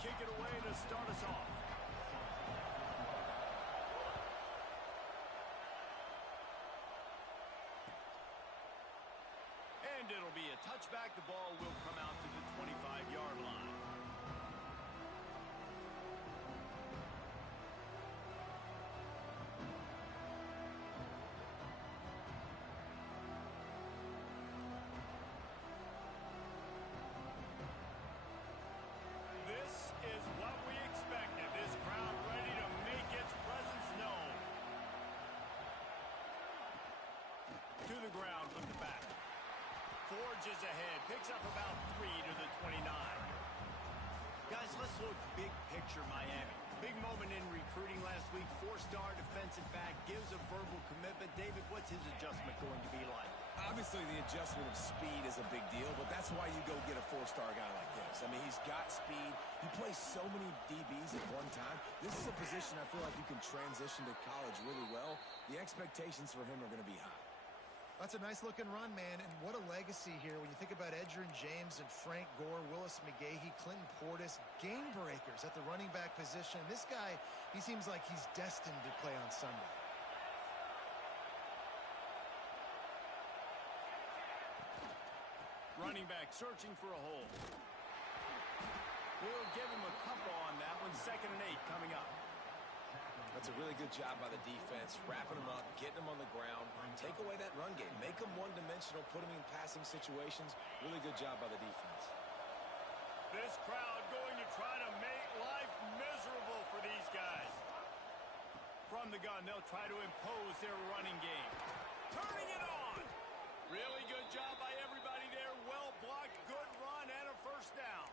kick it away to start us off. And it'll be a touchback. The ball will come out to the 25-yard line. This is what we expected. This crowd ready to make its presence known. To the ground with the back. Forges ahead. Picks up about 3 to the 29. Guys, let's look big picture Miami. Big moment in recruiting last week. 4-star defensive back gives a verbal commitment. David, what's his adjustment going to be like? Obviously, the adjustment of speed is a big deal, but that's why you go get a 4-star guy like this. I mean, he's got speed. He plays so many DBs at one time. This is a position I feel like you can transition to college really well. The expectations for him are going to be high. That's a nice-looking run, man, and what a legacy here. When you think about Edgerrin James and Frank Gore, Willis McGahee, Clinton Portis, game breakers at the running back position. This guy, he seems like he's destined to play on Sunday. Running back searching for a hole. We'll give him a couple on that one. 2nd and 8 coming up. That's a really good job by the defense, wrapping them up, getting them on the ground. Take away that run game. Make them one-dimensional, put them in passing situations. Really good job by the defense. This crowd going to try to make life miserable for these guys. From the gun, they'll try to impose their running game. Turning it on. Really good job by everybody there. Well blocked, good run, and a 1st down.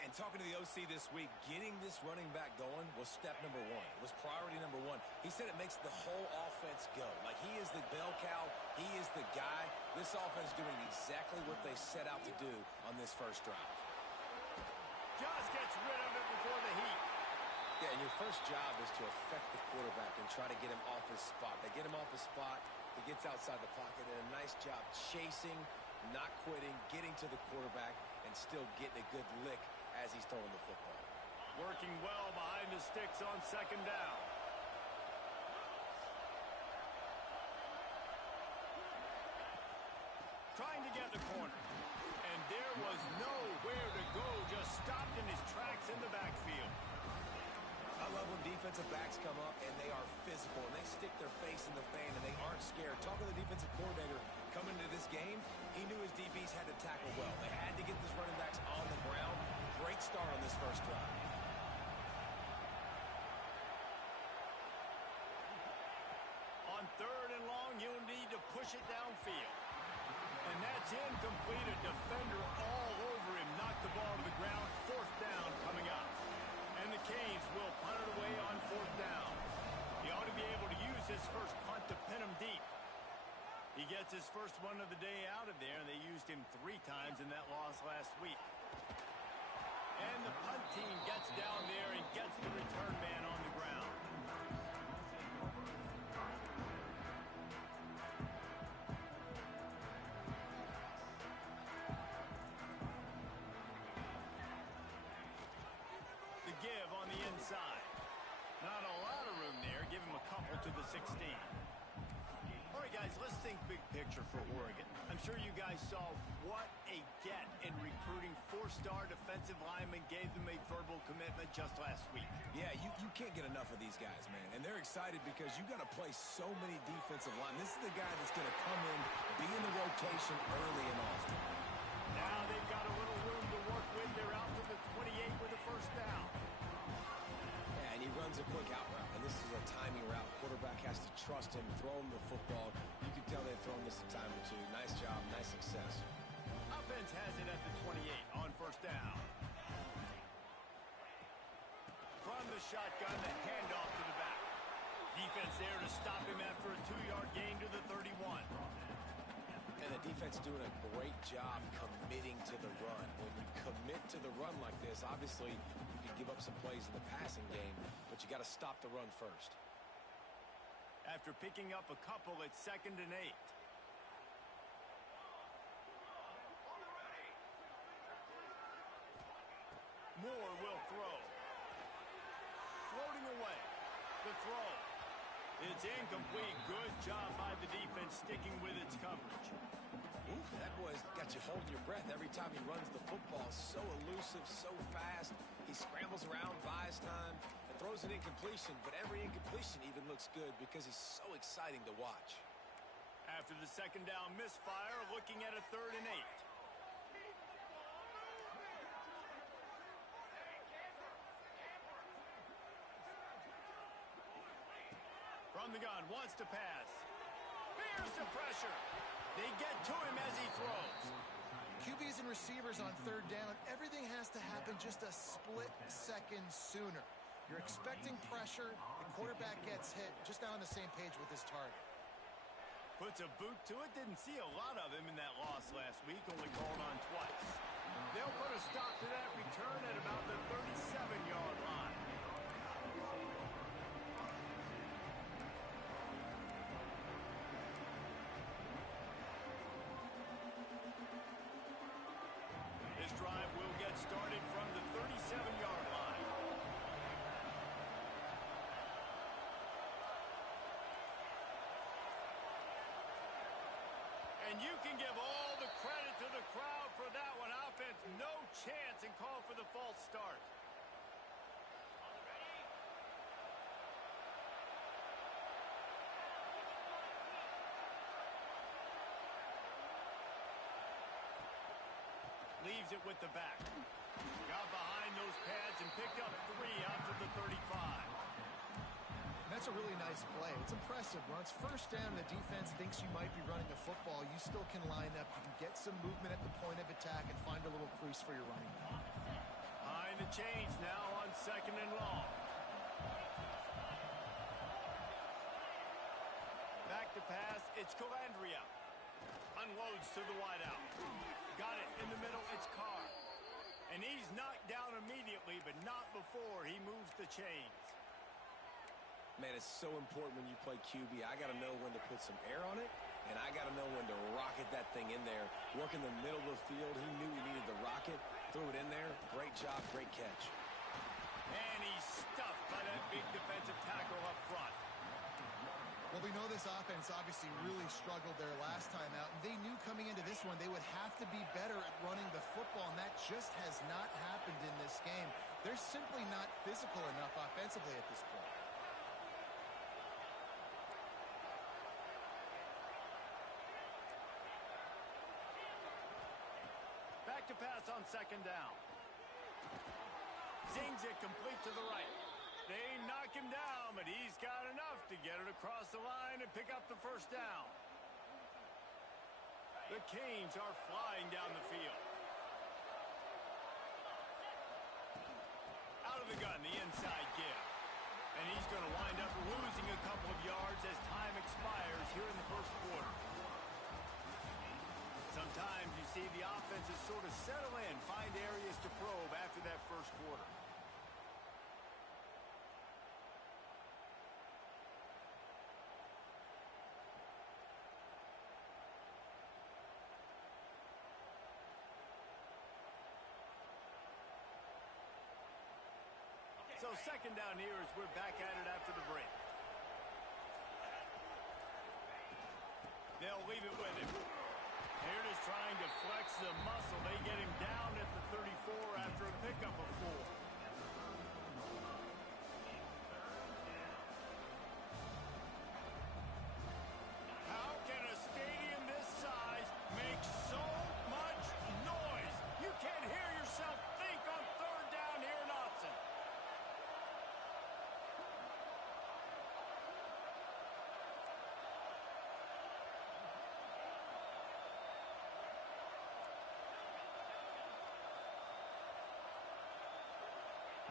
And talking to the OC this week, getting this running back going was step number 1. It was priority number 1. He said it makes the whole offense go. Like, he is the bell cow. He is the guy. This offense doing exactly what they set out to do on this first drive. Just gets rid of it before the heat. Yeah, and your first job is to affect the quarterback and try to get him off his spot. They get him off his spot. He gets outside the pocket, and a nice job chasing, not quitting, getting to the quarterback, and still getting a good lick as he's throwing the football. Working well behind the sticks on 2nd down. Trying to get the corner. And there was nowhere to go. Just stopped in his tracks in the backfield. I love when defensive backs come up and they are physical and they stick their face in the fan and they aren't scared. Talking to the defensive coordinator coming into this game, he knew his DBs had to tackle well. They had to get these running backs on the ground. Great start on this first drive. On 3rd and long, you'll need to push it downfield. And that's incomplete. A defender all over him. Knocked the ball to the ground. 4th down coming up. And the Canes will punt it away on 4th down. He ought to be able to use his first punt to pin him deep. He gets his first one of the day out of there, and they used him 3 times in that loss last week. And the punt team gets down there and gets the return man on the ground. The give on the inside. Not a lot of room there. Give him a couple to the 16. All right, guys, let's think big picture for Oregon. I'm sure you guys saw what a get in recruiting. 4-star defensive linemen, gave them a verbal commitment just last week. Yeah, you can't get enough of these guys, man. And they're excited because you got to play so many defensive linemen. This is the guy that's going to come in, be in the rotation early and often. Now they've got a little room to work with. They're out to the 28 with a 1st down. Yeah, and he runs a quick out route, and this is a timing route. Quarterback has to trust him, throw him the football. You can tell they've thrown this a time or two. Nice job, nice success. Offense has it at the 28 on 1st down. From the shotgun, the handoff to the back. Defense there to stop him after a 2-yard gain to the 31. And the defense doing a great job committing to the run. When you commit to the run like this, obviously you can give up some plays in the passing game, but you got to stop the run first. After picking up a couple, it's 2nd and 8. Moore will throw. Floating away. The throw. It's incomplete. Good job by the defense sticking with its coverage. Ooh, that boy's got you holding your breath every time he runs the football. So elusive, so fast. He scrambles around, buys time, and throws an incompletion. But every incompletion even looks good because he's so exciting to watch. After the second down misfire, looking at a 3rd and 8. From the gun, wants to pass. Here's the pressure. They get to him as he throws. QBs and receivers on 3rd down, everything has to happen just a split second sooner. You're expecting pressure. The quarterback gets hit. Just now on the same page with his target. Puts a boot to it. Didn't see a lot of him in that loss last week. Only called on twice. They'll put a stop to that return at about the 37-yard line. This drive will get started from the 37-yard line. And you can give all the credit to the crowd for that one. Offense, no chance, and call for the false start. Leaves it with the back. Got behind those pads and picked up 3 out to the 35. That's a really nice play. It's impressive. When it's 1st down, the defense thinks you might be running a football. You still can line up. You can get some movement at the point of attack and find a little crease for your running back. Behind the chains now on 2nd and long. Back to pass. It's Calandria. Unloads to the wideout. Got it in the middle. It's Carr. And he's knocked down immediately, but not before he moves the chains. Man, it's so important when you play QB. I got to know when to put some air on it, and I got to know when to rocket that thing in there. Work in the middle of the field. He knew he needed the rocket. Threw it in there. Great job, great catch. And he's stuffed by that big defensive tackle up front. Well, we know this offense obviously really struggled there last time out, and they knew coming into this one they would have to be better at running the football, and that just has not happened in this game. They're simply not physical enough offensively at this point. Back to pass on 2nd down. Zings it complete to the right. They knock him down, but he's got enough to get it across the line and pick up the 1st down. The Canes are flying down the field. Out of the gun, the inside give. And he's going to wind up losing a couple of yards as time expires here in the 1st quarter. Sometimes you see the offenses sort of settle in, find areas to probe after that 1st quarter. So 2nd down here as we're back at it after the break. They'll leave it with him. They're just trying to flex the muscle. They get him down at the 34 after a pickup of 4. How can a stadium this size make so much noise? You can't hear yourself think on 3rd down here in Austin.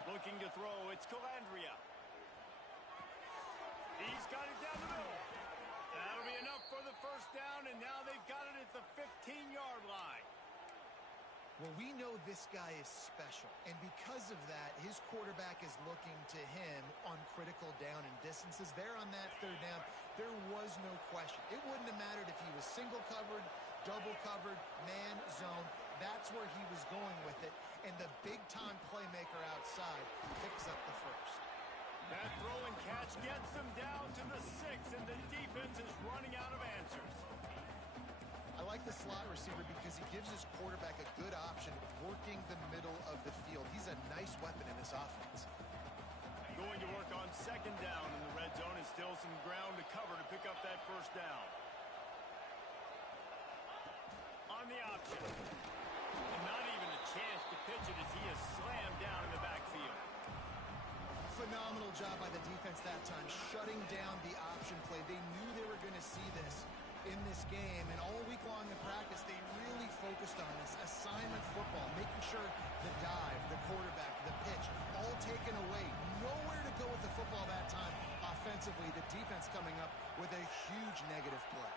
Looking to throw, it's Calandria. He's got it down the middle. That'll be enough for the 1st down, and now they've got it at the 15-yard line. Well, we know this guy is special, and because of that, his quarterback is looking to him on critical down and distances. There on that 3rd down, there was no question. It wouldn't have mattered if he was single covered, double covered, man, zone. That's where he was going with it. and the big-time playmaker outside picks up the first. That throw and catch gets them down to the 6, and the defense is running out of answers. I like the slot receiver because he gives his quarterback a good option working the middle of the field. He's a nice weapon in this offense. Going to work on second down in the red zone, and still some ground to cover to pick up that first down. On the option. And not even a chance to pitch it as he is slammed down in the backfield. Phenomenal job by the defense that time, shutting down the option play. They knew they were going to see this in this game, and all week long in practice, they really focused on this assignment football, making sure the dive, the quarterback, the pitch, all taken away. Nowhere to go with the football that time offensively. The defense coming up with a huge negative play.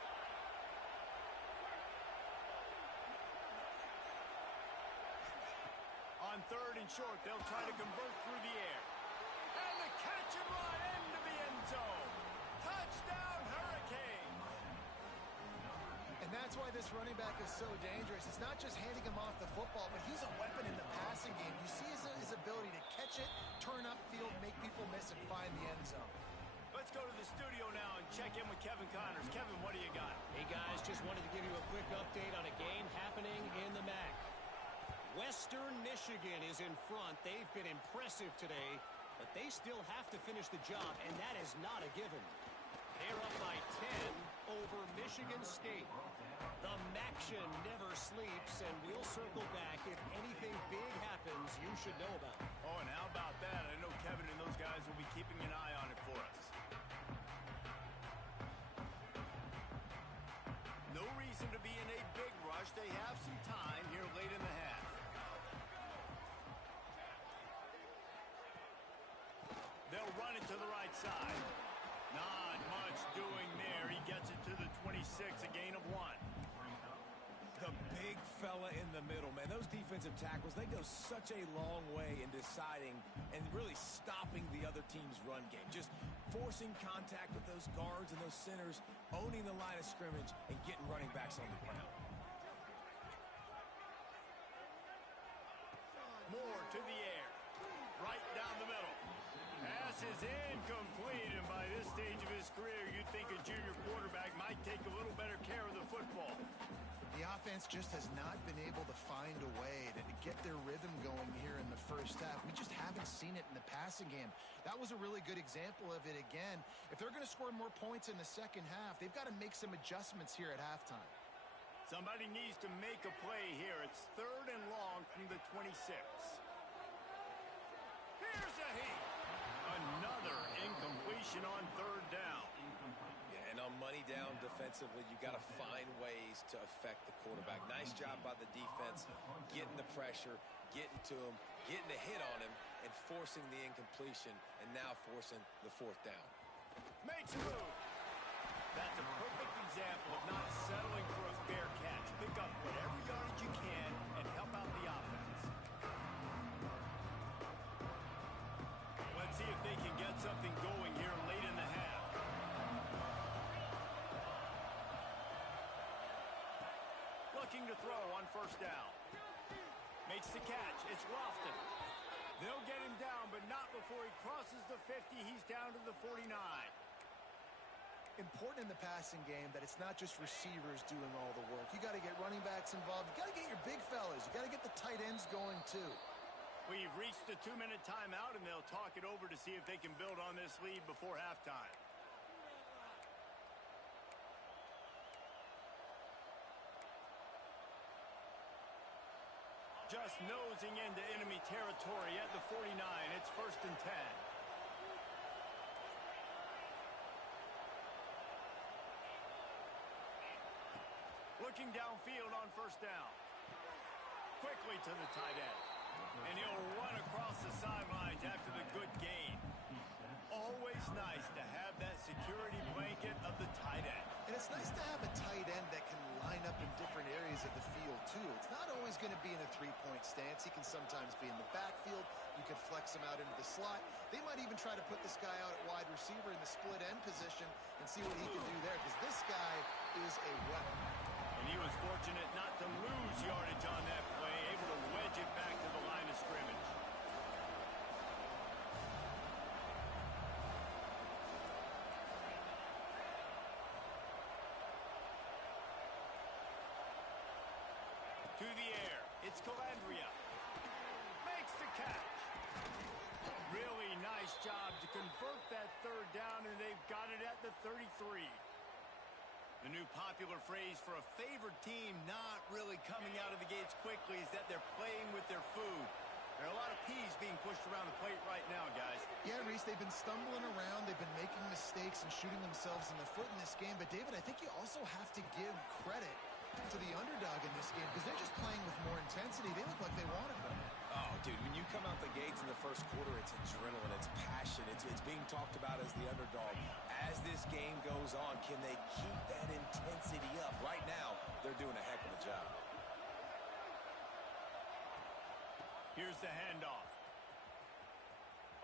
On third and short, they'll try to convert through the air. And the catch and run into the end zone. Touchdown, Hurricanes! And that's why this running back is so dangerous. It's not just handing him off the football, but he's a weapon in the passing game. You see his ability to catch it, turn upfield, make people miss, and find the end zone. Let's go to the studio now and check in with Kevin Connors. Kevin, what do you got? Hey, guys, just wanted to give you a quick update on a game happening in the MAC. Western Michigan is in front. They've been impressive today, but they still have to finish the job, and that is not a given. They're up by 10 over Michigan State. The Maction never sleeps, and we'll circle back. If anything big happens, you should know about it. Oh, and how about that? I know Kevin and those guys will be keeping an eye on it for us. No reason to be in a big rush. They have some time here late in the half. They'll run it to the right side. Not much doing there. He gets it to the 26, a gain of 1. The big fella in the middle, man. Those defensive tackles, they go such a long way in deciding and really stopping the other team's run game. Just forcing contact with those guards and those centers, owning the line of scrimmage, and getting running backs on the ground. Moore to the air. Right down the middle. Pass is incomplete, and by this stage of his career, you'd think a junior quarterback might take a little better care of the football. The offense just has not been able to find a way to get their rhythm going here in the first half. We just haven't seen it in the passing game. That was a really good example of it again. If they're going to score more points in the second half, they've got to make some adjustments here at halftime. Somebody needs to make a play here. It's third and long from the 26. Here's a heat. Another incompletion on third down. Yeah, and on money down defensively, you got to find ways to affect the quarterback. Nice job by the defense, getting the pressure, getting to him, getting a hit on him, and forcing the incompletion, and now forcing the fourth down. Makes a move. That's a perfect example of not settling for a fair catch. Pick up whatever yardage you can and help out the offense. Let's see if they can get something going here late in the half. Looking to throw on first down. Makes the catch. It's Lofton. They'll get him down, but not before he crosses the 50. He's down to the 49. Important in the passing game that it's not just receivers doing all the work. You got to get running backs involved. You got to get your big fellas. You got to get the tight ends going too. We've reached the 2-minute timeout, and they'll talk it over to see if they can build on this lead before halftime. Just nosing into enemy territory at the 49. It's first and 10. Looking downfield on first down. Quickly to the tight end. And he'll run across the sidelines after the good gain. Always nice to have that security blanket of the tight end. And it's nice to have a tight end that can line up in different areas of the field, too. It's not always going to be in a three-point stance. He can sometimes be in the backfield. You can flex him out into the slot. They might even try to put this guy out at wide receiver in the split end position and see what he can do there, because this guy is a weapon. And he was fortunate not to lose yardage on that play, able to wedge it back to the line It's Calandria. Makes the catch. Really nice job to convert that third down, and they've got it at the 33. The new popular phrase for a favored team not really coming out of the gates quickly is that they're playing with their food. There are a lot of peas being pushed around the plate right now, guys. Yeah, Reese, they've been stumbling around. They've been making mistakes and shooting themselves in the foot in this game. But, David, I think you also have to give credit to the underdog in this game because they're just playing with more intensity. They look like they wanted them. Oh, dude, when you come out the gates in the first quarter, it's adrenaline, it's passion, it's being talked about as the underdog. As this game goes on, can they keep that intensity up? Right now, they're doing a heck of a job. Here's the handoff.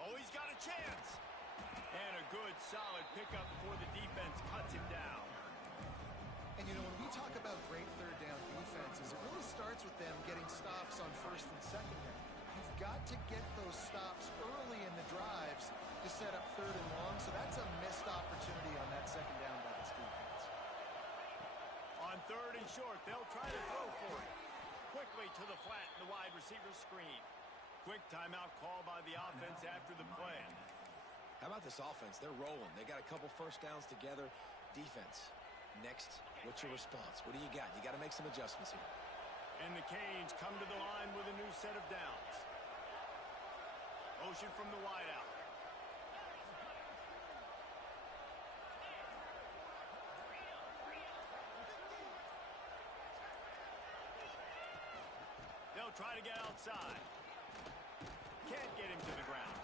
Oh, he's got a chance. And a good, solid pickup before the defense cuts him down. And, you know, when we talk about great third down defenses, it really starts with them getting stops on first and second down. You've got to get those stops early in the drives to set up third and long, so that's a missed opportunity on that second down by this defense. On third and short, they'll try to throw for it. Quickly to the flat in the wide receiver screen. Quick timeout call by the offense after the play. How about this offense? They're rolling. They got a couple first downs together. Defense. Next, what's your response? What do you got? You got to make some adjustments here. And the Canes come to the line with a new set of downs. Motion from the wideout. They'll try to get outside. Can't get him to the ground.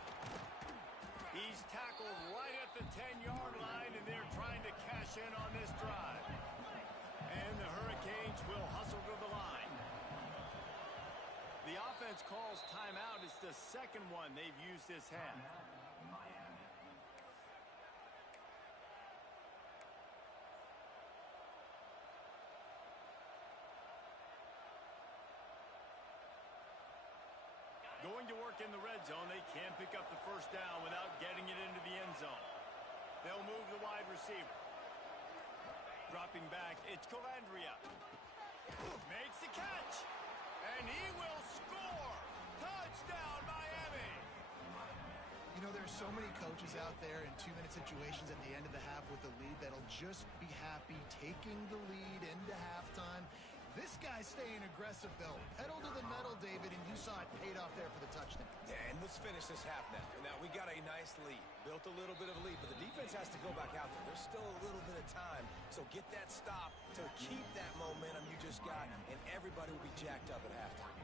He's tackled right at the 10-yard line, and they're trying to cash in on this drive. And the Hurricanes will hustle to the line. The offense calls timeout. It's the second one they've used this half. Going to work in the red zone, they can pick up the first down without getting it into the end zone. They'll move the wide receiver. Dropping back, it's Calandria. Makes the catch, and he will score. Touchdown, Miami. You know, there's so many coaches out there in two-minute situations at the end of the half with the lead that'll just be happy taking the lead into halftime. This guy's staying aggressive, though. Pedal to the metal, David, and you saw it paid off there for the touchdown. Yeah, and let's finish this half now. Now, we got a nice lead. Built a little bit of a lead, but the defense has to go back out there. There's still a little bit of time. So get that stop to keep that momentum you just got, and everybody will be jacked up at halftime.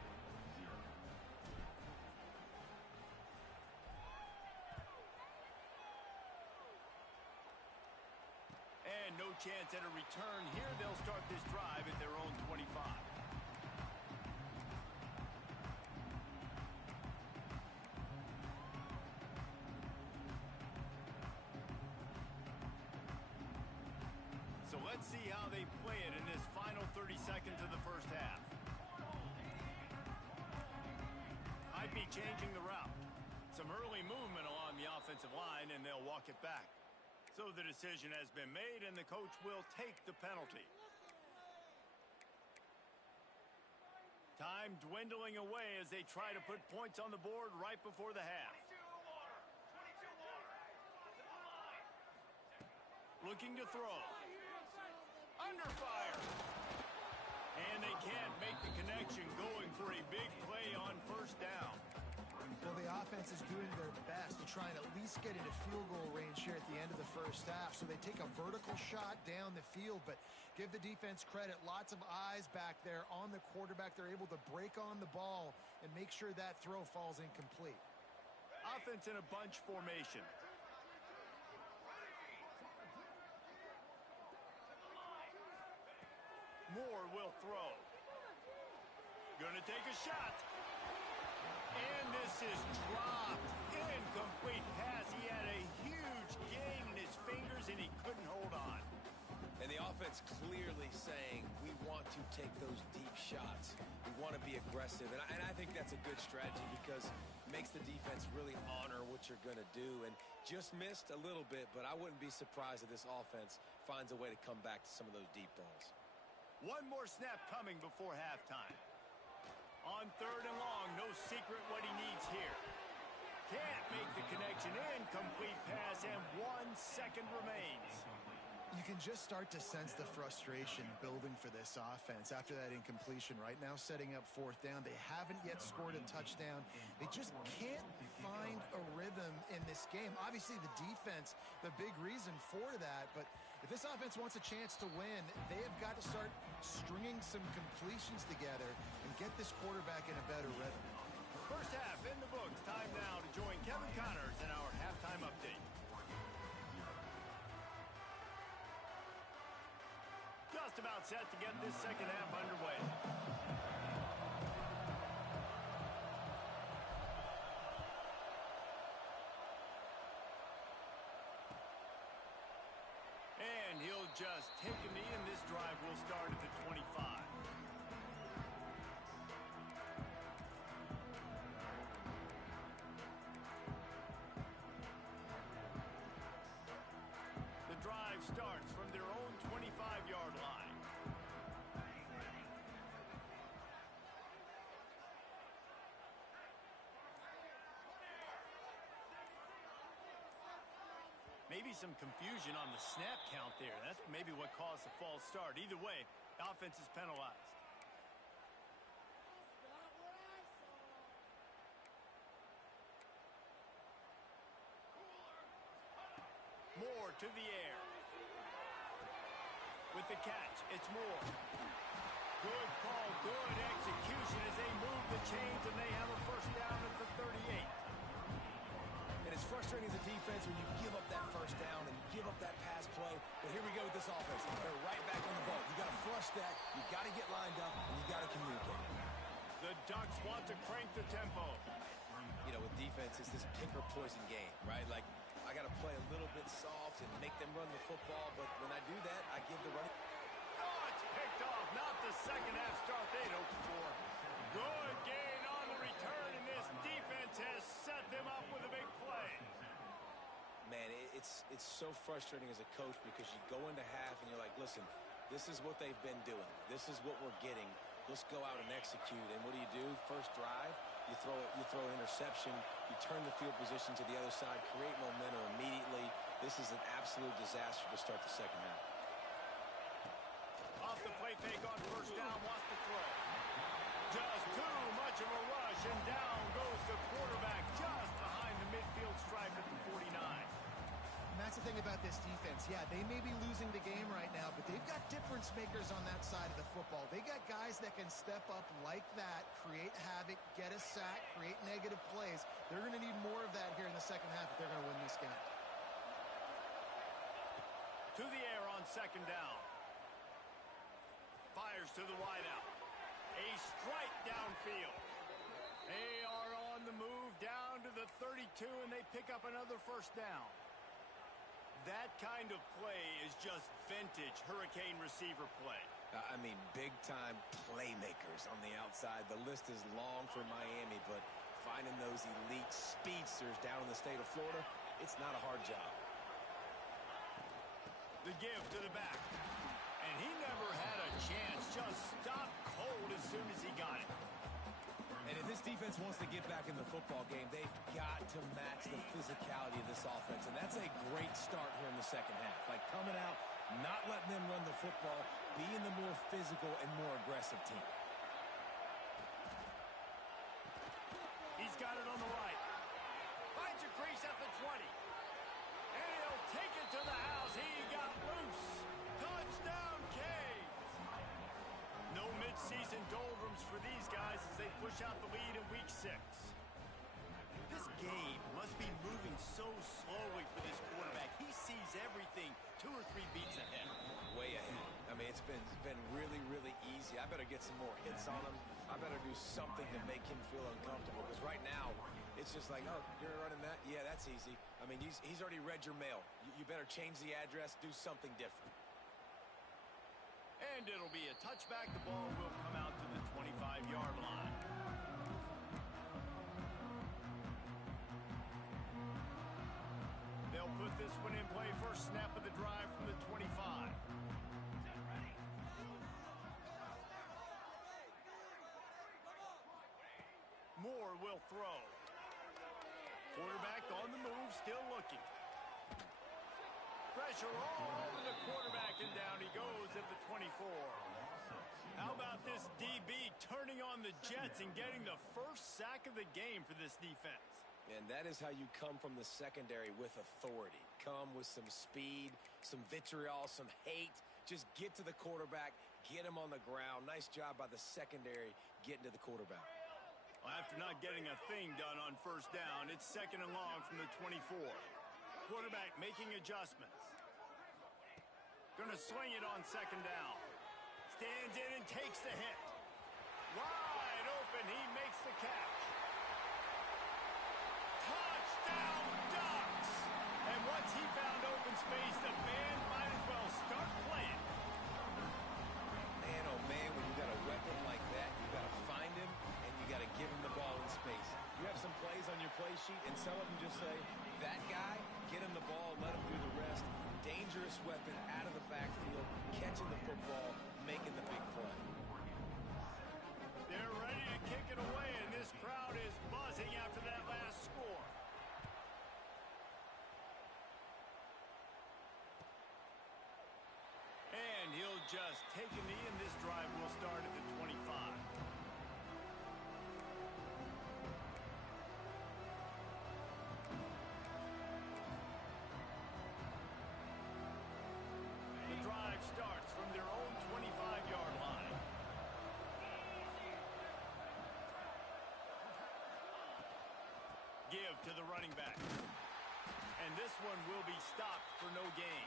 And no chance at a return here. They'll start this drive at their own 25. So let's see how they play it in this final 30 seconds of the first half. Might be changing the route. Some early movement along the offensive line, and they'll walk it back. So the decision has been made, and the coach will take the penalty. Time dwindling away as they try to put points on the board right before the half. Looking to throw. Under fire. And they can't make the connection, going for a big play on first down. Well, the offense is doing their best to try and at least get into field goal range here at the end of the first half. So they take a vertical shot down the field, but give the defense credit. Lots of eyes back there on the quarterback. They're able to break on the ball and make sure that throw falls incomplete. Offense in a bunch formation. Moore will throw. Gonna take a shot. And this is dropped. Incomplete pass. He had a huge gain in his fingers, and he couldn't hold on. And the offense clearly saying, we want to take those deep shots. We want to be aggressive. And I think that's a good strategy because it makes the defense really honor what you're going to do. And just missed a little bit, but I wouldn't be surprised if this offense finds a way to come back to some of those deep balls. One more snap coming before halftime. On third and long. No secret what he needs here. Can't make the connection. Incomplete pass, and 1 second remains. You can just start to sense the frustration building for this offense after that incompletion. Right now, setting up fourth down. They haven't yet scored a touchdown. They just can't find a rhythm in this game. Obviously, the defense, the big reason for that. But if this offense wants a chance to win, they have got to start stringing some completions together and get this quarterback in a better rhythm. First half in the books. Time now to join Kevin Connors in our halftime update. Just about set to get this second half underway. And he'll just take a knee, and this drive will start at the 25. The drive starts from their own 25-yard line. Maybe some confusion on the snap count there. That's maybe what caused the false start. Either way, the offense is penalized. Moore to the air. With the catch, it's Moore. Good call, good execution as they move the chains, and they have a first down at the 38. And it's frustrating as a defense when you give up that first down and give up that pass play. But here we go with this offense. They're right back on the ball. You got to flush that. You got to get lined up, and you got to communicate. The Ducks want to crank the tempo. You know, with defense, it's this pick or poison game, right? Like, I got to play a little bit soft and make them run the football. But when I do that, I give the running. Oh, it's picked off. Not the second half start they'd hoped for. Good gain on the return, and this defense has set them up with a big play. Man, it's so frustrating as a coach because you go into half and you're like, listen, this is what they've been doing. This is what we're getting. Let's go out and execute. And what do? First drive, you throw an interception, you turn the field position to the other side, create momentum immediately. This is an absolute disaster to start the second half. Off the play fake on first down, wants to throw. Just too much of a rush, and down goes the quarterback just behind the midfield stripe at the 49. And that's the thing about this defense. Yeah, they may be losing the game right now, but they've got difference makers on that side of the football. They got guys that can step up like that, create havoc, get a sack, create negative plays. They're going to need more of that here in the second half if they're going to win this game. To the air on second down. Fires to the wideout. A strike downfield. They are on the move down to the 32, and they pick up another first down. That kind of play is just vintage Hurricane receiver play. I mean, big-time playmakers on the outside. The list is long for Miami, but finding those elite speedsters down in the state of Florida, it's not a hard job. The give to the back. And he never had a chance. Just stopped cold as soon as he got it. And if this defense wants to get back in the football game, they've got to match the physicality of this offense. And that's a great start here in the second half. Like coming out, not letting them run the football, being the more physical and more aggressive team. He's got it on the right. Finds a crease at the 20. And he'll take it to the house. He got loose. Touchdown, Canes. No midseason doldrums for these guys as they push out the lead in week 6. This game must be moving so slowly for this quarterback. He sees everything 2 or 3 beats ahead. Way ahead. I mean, it's been really, really easy. I better get some more hits on him. I better do something to make him feel uncomfortable because right now it's just like, oh, you're running that? Yeah, that's easy. I mean, he's already read your mail. You better change the address, do something different. And it'll be a touchback. The ball will come out to the 25-yard line. They'll put this one in play. First snap of the drive from the 25. Moore will throw. Quarterback on the move, still looking. Pressure all over the quarterback, and down he goes at the 24. How about this DB turning on the Jets and getting the first sack of the game for this defense? And that is how you come from the secondary with authority. Come with some speed, some vitriol, some hate. Just get to the quarterback, get him on the ground. Nice job by the secondary getting to the quarterback. Well, after not getting a thing done on first down, it's 2nd and long from the 24. Quarterback making adjustments. Gonna swing it on 2nd down. Stands in and takes the hit. Wide open, he makes the catch. Touchdown Ducks! And once he found open space, the band might as well start playing. Man, oh man, when you got a weapon like that, you got to find him and you got to give him the ball in space. You have some plays on your play sheet, and some of them just say, that guy, get him the ball, let him do the rest. Dangerous weapon out of the backfield, catching the football, making the big play. They're ready to kick it away, and this crowd is buzzing after that last score. And he'll just take a knee, and this drive will start at the 25. The drive starts from their own 25-yard line. Give to the running back. And this one will be stopped for no gain.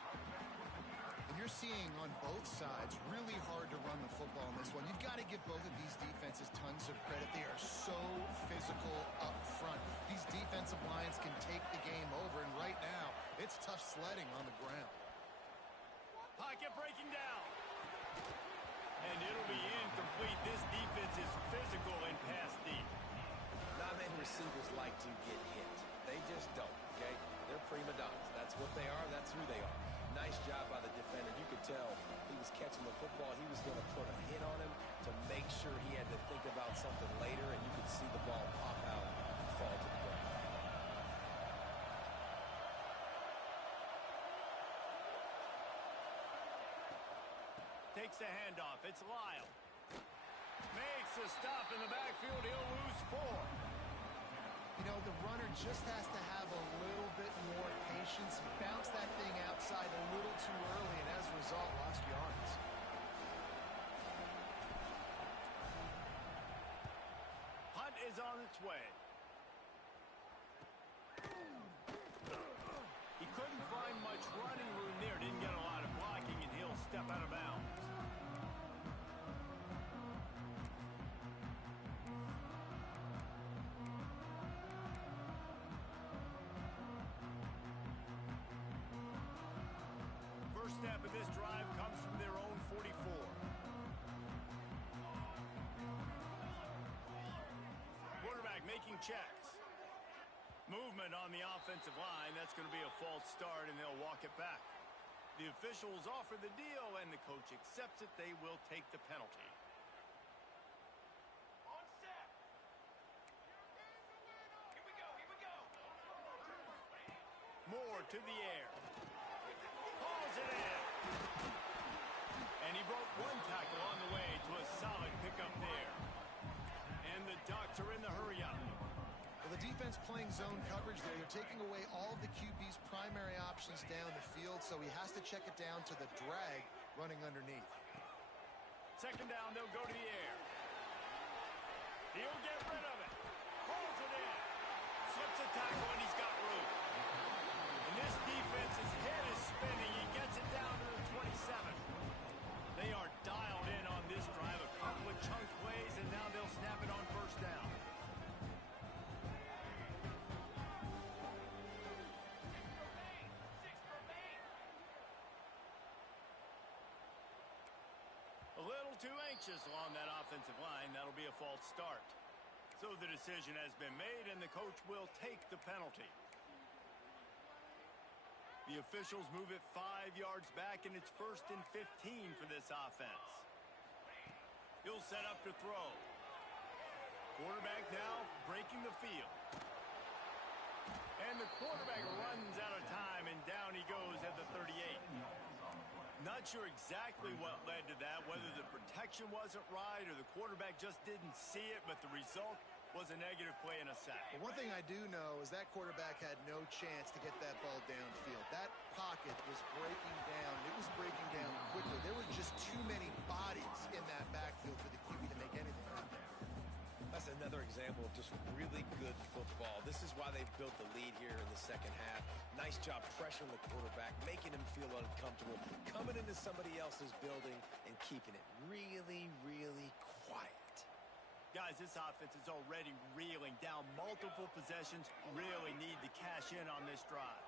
And you're seeing on both sides really hard to run the football in this one. You've got to give both of these defenses tons of credit. They are so physical up front. These defensive lines can take the game over, and right now, it's tough sledding on the ground. Pocket breaking down. And it'll be incomplete. This defense is physical and pass deep. Not many receivers like to get hit. They just don't, okay? They're prima donnas. That's what they are. That's who they are. Nice job by the defender. You could tell he was catching the football. He was going to put a hit on him to make sure he had to think about something later, and you could see the ball pop out and fall to the ground. Takes the handoff. It's Lyle. Makes a stop in the backfield. He'll lose 4. You know, the runner just has to have a little bit more patience. He bounced that thing outside a little too early, and as a result, lost yards. Hunt is on its way. He couldn't find much running room there. Didn't get a lot of blocking, and he'll step out of bounds. First step of this drive comes from their own 44. Quarterback making checks. Movement on the offensive line. That's going to be a false start, and they'll walk it back. The officials offer the deal, and the coach accepts it. They will take the penalty. On set. Here we go. Moore to the air. Hauls it in. And he broke one tackle on the way to a solid pickup there. And the Ducks are in the hurry-up. Well, the defense playing zone coverage there. They're taking away all of the QB's primary options down the field, so he has to check it down to the drag running underneath. 2nd down, they'll go to the air. He'll get rid of it. Pulls it in. Slips a tackle, and he's got room. And this defense's head is spinning. He gets it down to the 27. They are dialed in on this drive. A couple of chunk plays, and now they'll snap it on first down. A little too anxious along that offensive line. That'll be a false start. So the decision has been made, and the coach will take the penalty. The officials move it 5 yards back, and it's 1st and 15 for this offense. He'll set up to throw. Quarterback now breaking the field. And the quarterback runs out of time, and down he goes at the 38. Not sure exactly what led to that, whether the protection wasn't right or the quarterback just didn't see it, but the result was a negative play and a sack. But one thing I do know is that quarterback had no chance to get that ball downfield. That pocket was breaking down. It was breaking down quickly. There were just too many bodies in that backfield for the QB to make anything happen. That's another example of just really good football. This is why they've built the lead here in the second half. Nice job pressuring the quarterback, making him feel uncomfortable, coming into somebody else's building and keeping it really, really quiet. Guys, this offense is already reeling down multiple possessions. Really need to cash in on this drive.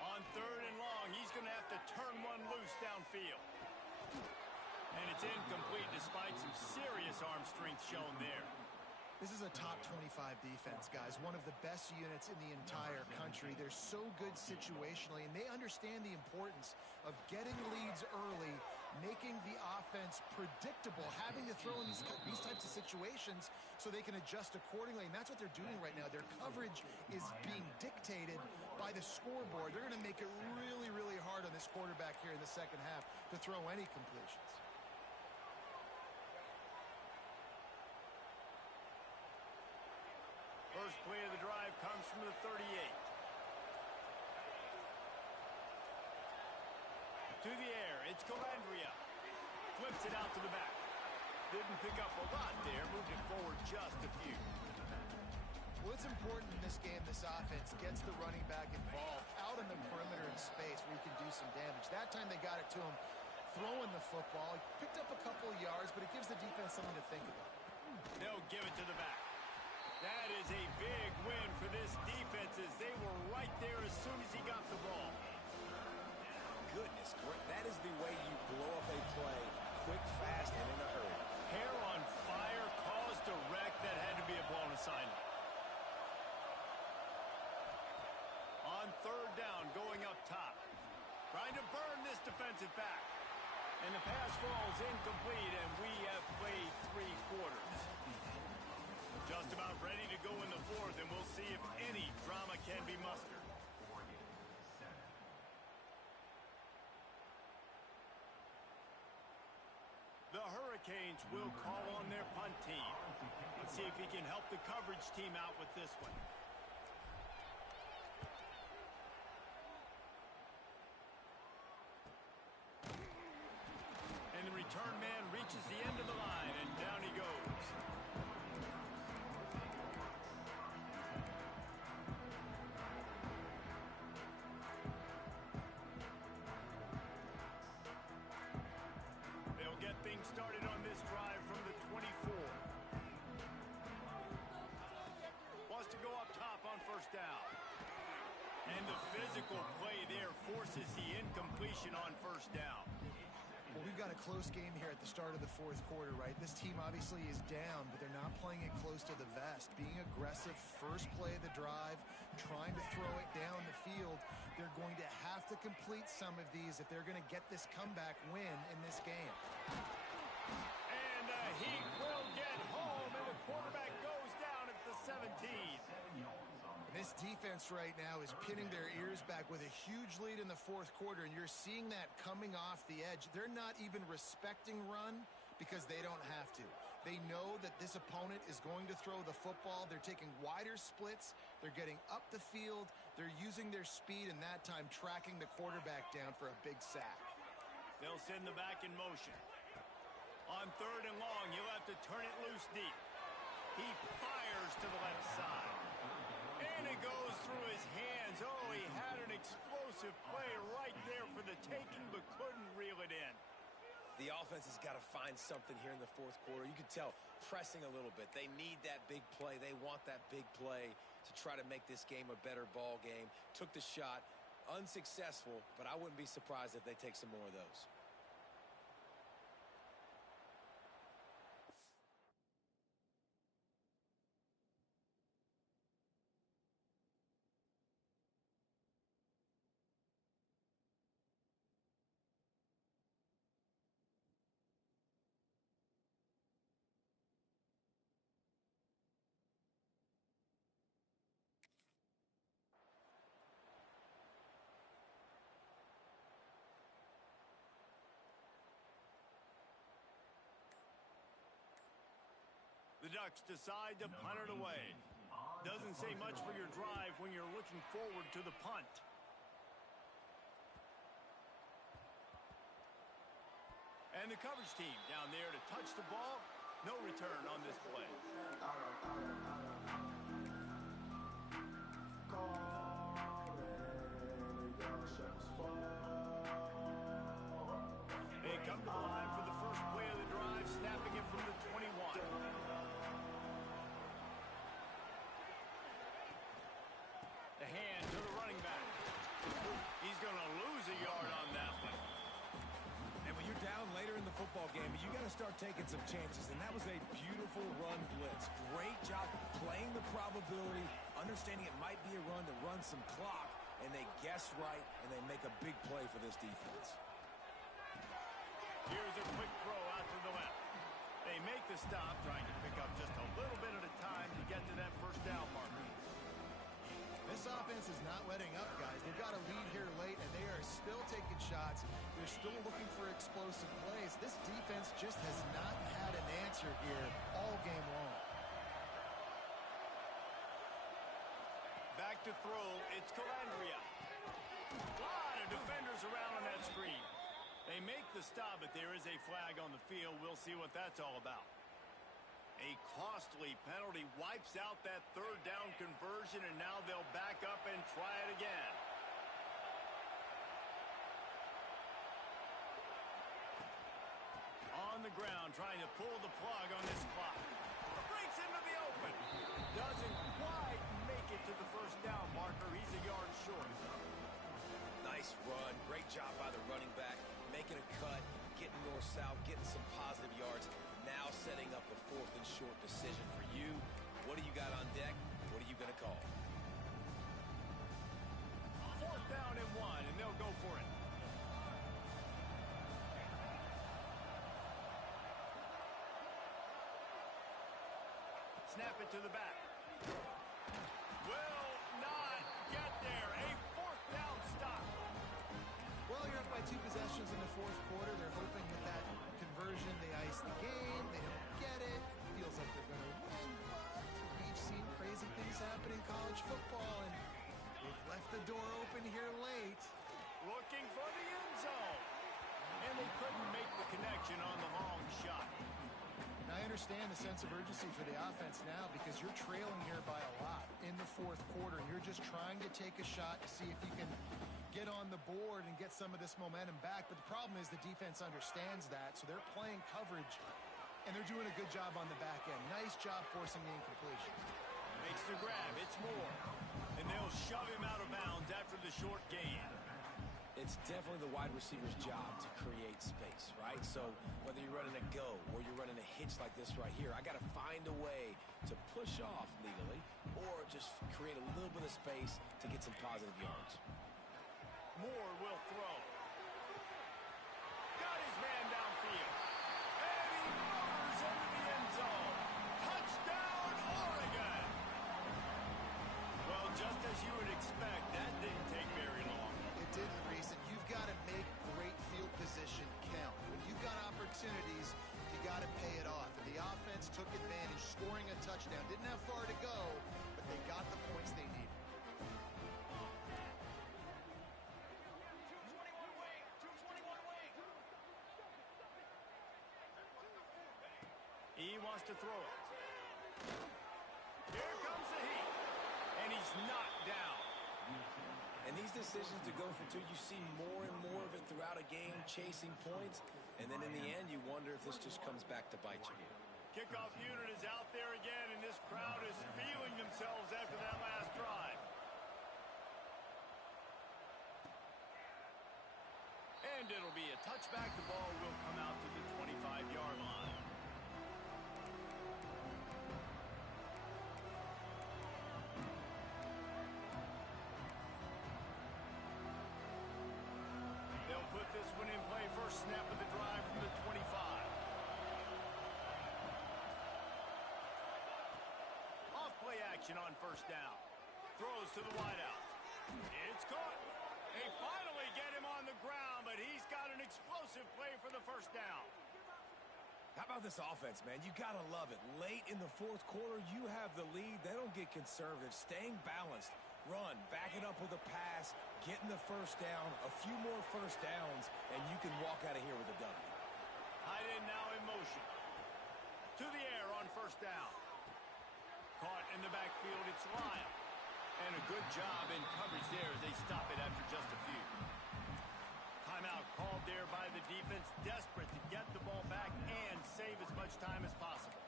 On 3rd and long, he's going to have to turn one loose downfield. And it's incomplete despite some serious arm strength shown there. This is a top 25 defense, guys. One of the best units in the entire country. They're so good situationally, and they understand the importance of getting leads early, making the offense predictable, having to throw in these types of situations so they can adjust accordingly. And that's what they're doing right now. Their coverage is being dictated by the scoreboard. They're going to make it really, really hard on this quarterback here in the second half to throw any completions. First play of the drive comes from the 38. To the air, it's Calandria. Flips it out to the back. Didn't pick up a lot there, moved it forward just a few. Well, it's important in this game, this offense gets the running back involved out in the perimeter in space where he can do some damage. That time they got it to him throwing the football. He picked up a couple of yards, but it gives the defense something to think about. They'll give it to the back. That is a big win for this defense as they were right there as soon as he got the ball. Goodness, that is the way you blow up a play quick, fast, and in a hurry. Hair on fire caused a wreck that had to be a blown assignment. On 3rd down, going up top. Trying to burn this defensive back. And the pass falls incomplete, and we have played 3 quarters. Just about ready to go in the 4th, and we'll see if any drama can be mustered. The Hurricanes will call on their punt team. Let's see if he can help the coverage team out with this one. And the return man reaches the end of the line, and down he goes. They'll get things started on this drive from the 24. Wants to go up top on 1st down. And the physical play there forces the incompletion on 1st down. Well, we've got a close game here at the start of the 4th quarter, right? This team obviously is down, but they're not playing it close to the vest. Being aggressive, first play of the drive, trying to throw it down the field. They're going to have to complete some of these if they're going to get this comeback win in this game. And the Heat will get home, and the quarterback goes down at the 17. This defense right now is pinning their ears back with a huge lead in the 4th quarter, and you're seeing that coming off the edge. They're not even respecting run because they don't have to. They know that this opponent is going to throw the football. They're taking wider splits. They're getting up the field. They're using their speed, and that time tracking the quarterback down for a big sack. They'll send the back in motion. On 3rd and long, he'll have to turn it loose deep. He fires to the left side. And it goes through his hands. Oh, he had an explosive play right there for the taking, but couldn't reel it in. The offense has got to find something here in the 4th quarter. You can tell pressing a little bit. They need that big play. They want that big play to try to make this game a better ball game. Took the shot, unsuccessful, but I wouldn't be surprised if they take some more of those. Ducks decide to punt it away. Doesn't say much for your drive when you're looking forward to the punt. And the coverage team down there to touch the ball. No return on this play. They come to the line for the first play of the drive, snapping it from the 21. The hand to the running back. He's going to lose a yard on that one. And when you're down later in the football game, you got to start taking some chances, and that was a beautiful run blitz. Great job playing the probability, understanding it might be a run to run some clock, and they guess right, and they make a big play for this defense. Here's a quick throw out to the left. They make the stop, trying to pick up just a little bit at a time to get to that first down marker. This offense is not letting up, guys. They've got a lead here late, and they are still taking shots. They're still looking for explosive plays. This defense just has not had an answer here all game long. Back to throw, it's Calandria. A lot of defenders around on that screen. They make the stop, but there is a flag on the field. We'll see what that's all about. A costly penalty wipes out that third down conversion, and now they'll back up and try it again. On the ground, trying to pull the plug on this clock. Breaks into the open. Doesn't quite make it to the first down marker. He's a yard short. Nice run. Great job by the running back. Making a cut, getting north-south, getting some positive yards. Now setting up a 4th and short decision for you. What do you got on deck? What are you going to call? 4th down and 1, and they'll go for it. Snap it to the back. Will not get there. A 4th down stop. Well, you're up by 2 possessions in the 4th quarter. They're hoping with that conversion they ice the game. They don't get it. Feels like they're going to win, but we've seen crazy things happen in college football, and they've left the door open here late. Looking for the end zone. And they couldn't make the connection on the long shot. And I understand the sense of urgency for the offense now because you're trailing here by a lot in the 4th quarter, and you're just trying to take a shot to see if you can get on the board and get some of this momentum back. But the problem is the defense understands that, so they're playing coverage, and they're doing a good job on the back end. Nice job forcing the incompletion. Makes the grab. It's Moore. And they'll shove him out of bounds after the short gain. It's definitely the wide receiver's job to create space, right? So whether you're running a go or you're running a hitch like this right here, I got to find a way to push off legally or just create a little bit of space to get some positive yards. Moore will throw. Got his man downfield. And he motors into the end zone. Touchdown, Oregon! Well, just as you would expect, that didn't take very long. It didn't, Reese, and you've got to make great field position count. When you've got opportunities, you got to pay it off. And the offense took advantage, scoring a touchdown. Didn't have far to go, but they got the points they needed. He wants to throw it. Here comes the heat. And he's knocked down. And these decisions to go for 2, you see more and more of it throughout a game, chasing points. And then in the end, you wonder if this just comes back to bite you. Kickoff unit is out there again, and this crowd is feeling themselves after that last drive. And it'll be a touchback. The ball will come out to the 25-yard line. They'll put this one in play. First snap of the drive from the 25. Off play action on first down. Throws to the wideout. It's caught. They finally get him on the ground, but he's got an explosive play for the first down. How about this offense, man? You got to love it. Late in the fourth quarter, you have the lead. They don't get conservative. Staying balanced. Run, back it up with a pass, getting the first down, a few more first downs, and you can walk out of here with a W. Tight end now in motion. To the air on first down. Caught in the backfield, it's Lyle. And a good job in coverage there as they stop it after just a few. Timeout called there by the defense, desperate to get the ball back and save as much time as possible.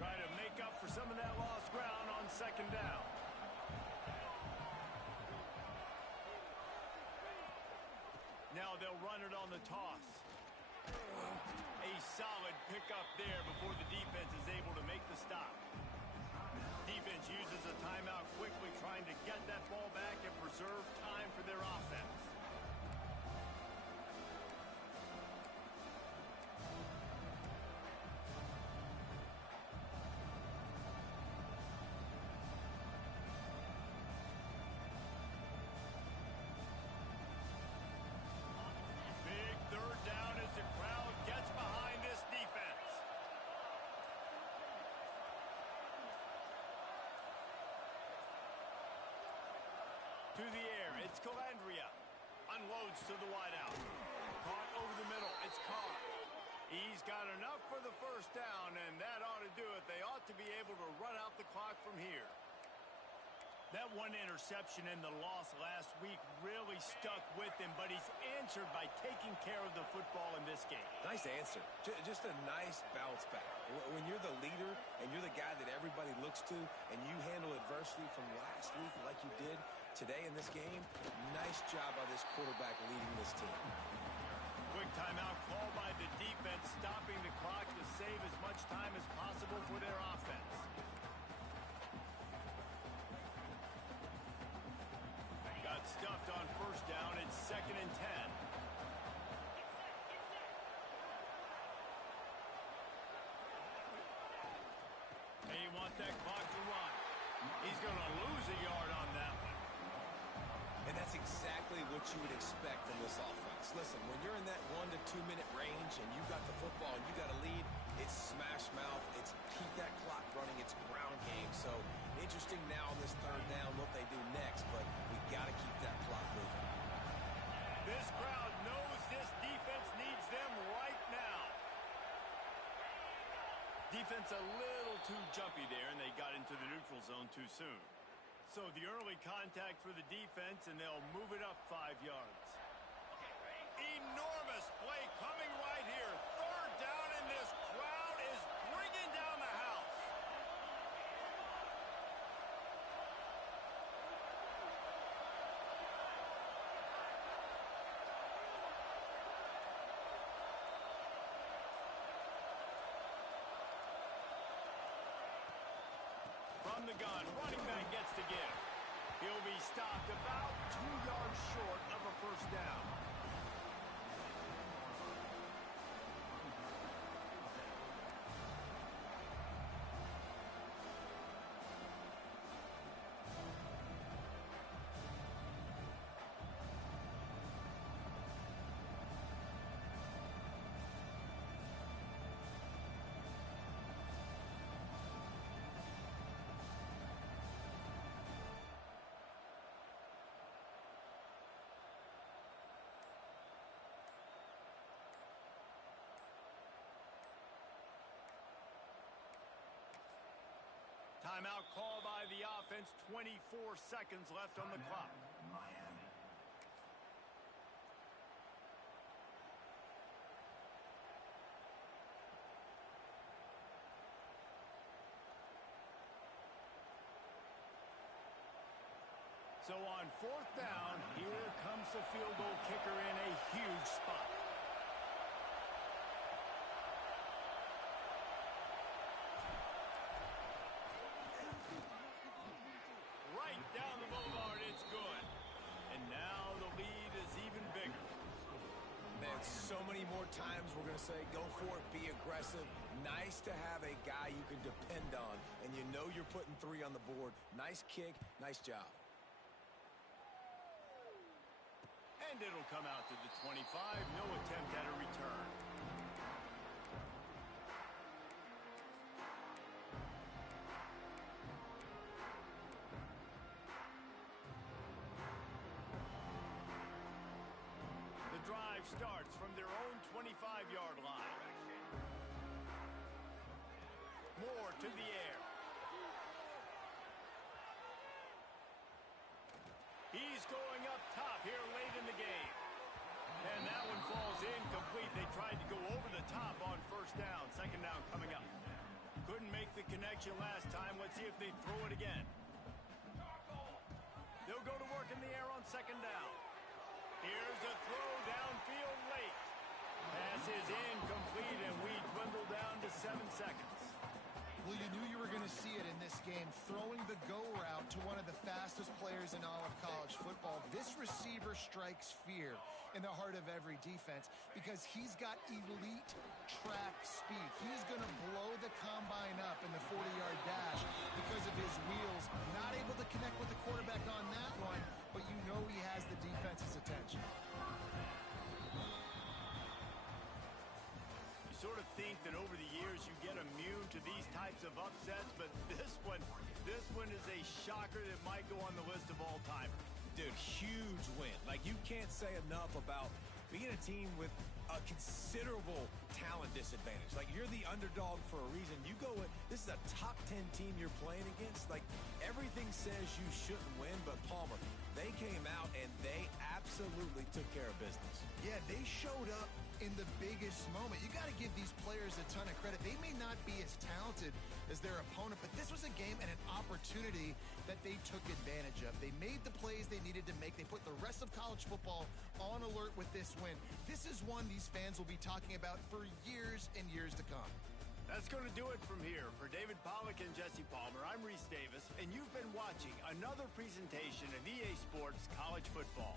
Try to make up for some of that lost ground on second down. Now they'll run it on the toss. A solid pickup there before the defense is able to make the stop. Defense uses a timeout quickly, trying to get that ball back and preserve time for their offense. Big third down as the crowd gets behind this defense. To the air, it's Calandria. Unloads to the wideout. Caught over the middle, it's Carr. He's got enough for the first down, and that ought to do it. They ought to be able to run out the clock from here. That one interception and the loss last week really stuck with him, but he's answered by taking care of the football in this game. Nice answer. Just a nice bounce back. When you're the leader and you're the guy that everybody looks to and you handle adversity from last week like you did today in this game, nice job by this quarterback leading this team. Quick timeout called by the defense, stopping the clock to save as much time as possible for their offense. Got stuffed on first down. It's 2nd and 10. They want that clock to run. He's going to lose a yard on that one. And that's exactly what you would expect from this offense. Listen, when you're in that 1 to 2 minute range and you got the football and you got a lead, it's smash mouth, it's keep that clock running, it's ground game. So interesting now on this third down what they do next, but we got to keep that clock moving. This crowd knows this defense needs them right now. Defense a little too jumpy there, and they got into the neutral zone too soon. So the early contact for the defense, and they'll move it up 5 yards. Enormous play coming right here. Third down, and this crowd is bringing down the house. From the gun, running back gets to give. He'll be stopped about 2 yards short of a first down. Timeout call by the offense. 24 seconds left on the clock. Miami. So on fourth down, here comes the field goal kicker in a huge spot. Right down the boulevard, it's good. And now the lead is even bigger. Man, so many more times we're going to say, go for it, be aggressive. Nice to have a guy you can depend on, and you know you're putting 3 on the board. Nice kick, nice job. And And it'll come out to the 25. No attempt at a return. The drive starts from their own 25-yard line. Moore to the air. He's going up top here late in the game. And that one falls incomplete. They tried to go over the top on first down. Second down coming up. Couldn't make the connection last time. Let's see if they throw it again. They'll go to work in the air on second down. Here's a throw downfield late. Pass is incomplete, and we dwindle down to 7 seconds. Well, you knew you were going to see it in this game, throwing the go route to one of the fastest players in all of college football. This receiver strikes fear in the heart of every defense because he's got elite track speed. He's going to blow the combine up in the 40-yard dash because of his wheels. Not able to connect with the quarterback on that one, but you know he has the defense's attention. Sort of think that over the years you get immune to these types of upsets, but this one is a shocker that might go on the list of all time. Dude, huge win. Like, you can't say enough about being a team with a considerable talent disadvantage. Like, you're the underdog for a reason. You go with, this is a top 10 team you're playing against. Like, everything says you shouldn't win, but Palmer, they came out and they absolutely took care of business. Yeah, they showed up in the biggest moment. You got to give these players a ton of credit. They may not be as talented as their opponent, but this was a game and an opportunity that they took advantage of. They made the plays they needed to make. They put the rest of college football on alert with this win. This is one these fans will be talking about for years and years to come. That's going to do it from here. For David Pollack and Jesse Palmer, I'm Reese Davis, and you've been watching another presentation of EA Sports College Football.